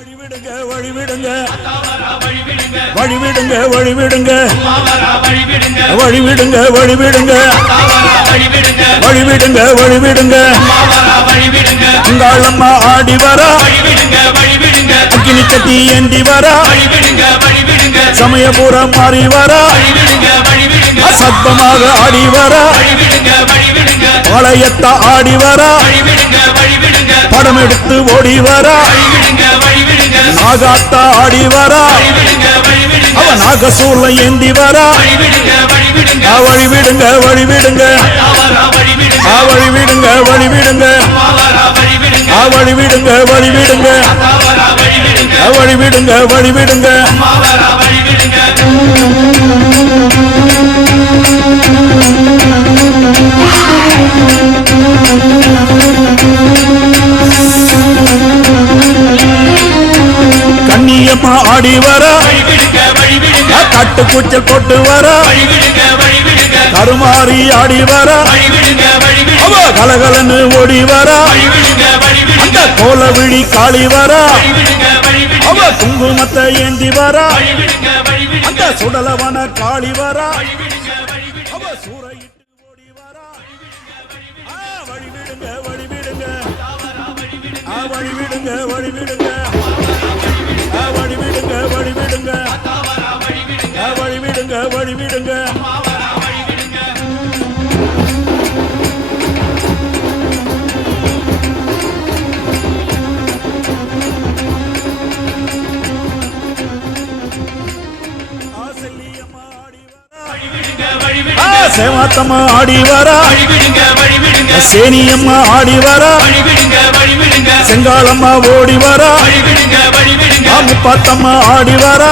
வழிவிடுங்க வழிவிடுங்க வழிவிடுங்க வழிவிடுங்க வழிவிடுங்க வழிவிடுங்க வழிவிடுங்க வழிவிடுங்க உங்களம்மா ஆடி வரா அக்கினி சட்டி ஏந்தி வரா சமயபுரம் மாறி வரா சத்தமாக ஆடி வரா பாளையத்த ஆடி வரா படம் எடுத்து ஓடி வரா நாகாத்தா ஆடி வரா அவ நாகசூர்ல ஏந்தி வரா வழிவிடுங்க வழிவிடுங்க வழிவிடுங்க வழிவிடுங்க வழிவிடுங்க வழிவிடுங்க வழிவிடுங்க வழிவிடுங்க கண்ணியம்மா ஆடி வரா கட்டு கூச்சல் போட்டு வரா கருமாறி ஆடி வரா அவ கலகலன்னு ஓடி வரா அந்த கோல விழி காளி வரா அவ குங்குமத்தை ஏந்தி வரா அந்த சுடலவன காளி வரா அவ சூறையிட்டு ஓடி வரா வழிவிடுங்க வழிவிடுங்க வழிவிடுங்க வழிவிடுங்க வழிவிடுங்க வழிவிடுங்க வழிவிடுங்க வழிவிடுங்க சேவாத்தம்மா ஆடி வரா சேனியம்மா ஆடி வரா செங்காலம்மா ஓடி வரா முப்பாத்தம்மா ஆடி வரா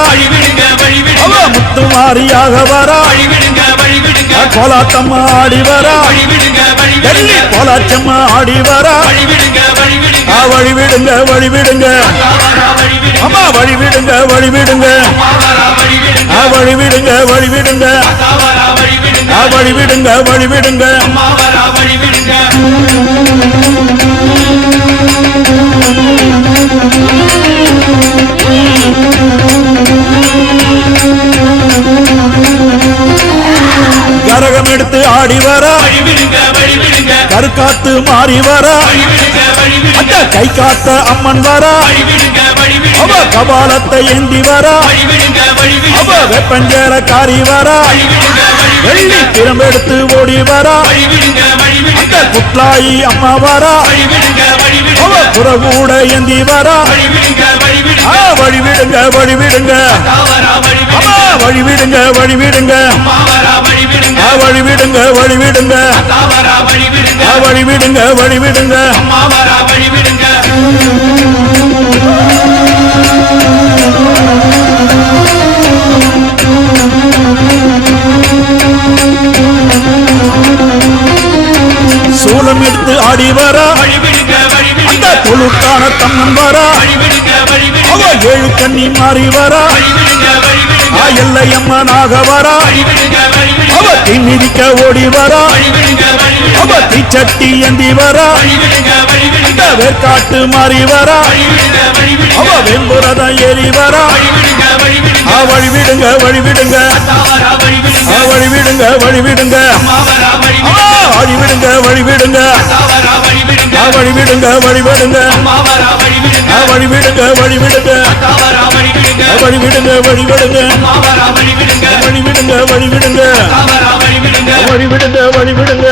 அவ முத்துமாரியாக வரா கோலாத்தம்மா ஆடி வரா டெல்லி கோலாச்சம்மா ஆடி வரா வழிவிடுங்க வழிவிடுங்க அம்மா வழிவிடுங்க வழிவிடுங்க வழிவிடுங்க வழிவிடுங்க வழிவிடுங்க வழிவிடுங்க கரகம் எடுத்து ஆடி வரா கருக்காத்து மாறி வரா அந்த கை காத்த அம்மன் வரா அவ கபாலத்தை ஏந்தி வரா அவ வெப்பஞ்சேர காரி வரா வெள்ளி திறம்பெடுத்து ஓடி வரா அந்த குட்லாயி அம்மா வரா அவ புறகூட ஏந்தி வரா வழிவிடுங்க வழிவிடுங்க அம்மா வழிவிடுங்க வழிவிடுங்க வழிவிடுங்க வழிவிடுங்க வழிவிடுங்க வழிவிடுங்க சூலம் எடுத்து ஆடி வரா அந்த தொழுக்கான தம்மன் வரா அவ ஏழு கண்ணி மாறி வரா எல்லையம்மனாக வரா அவ தீமிதிக்க ஓடி வரா அவ தீச்சட்டி ஏந்தி வரா அந்த வேர்காட்டு மாறி வரா அவ வெம்புரத ஏறி வரா வழிவிடுங்க வழிவிடுங்க வழிவிடுங்க வழிவிடுங்க வழிவிடுங்க வழிவிடுங்க வழிவிடுங்க வழிவிடுங்க வழிவிடுங்க வழிவிடுங்க வழிவிடுங்க வழிவிடுங்க வழிவிடுங்க வழிவிடுங்க வழிவிடுங்க வழிவிடுங்க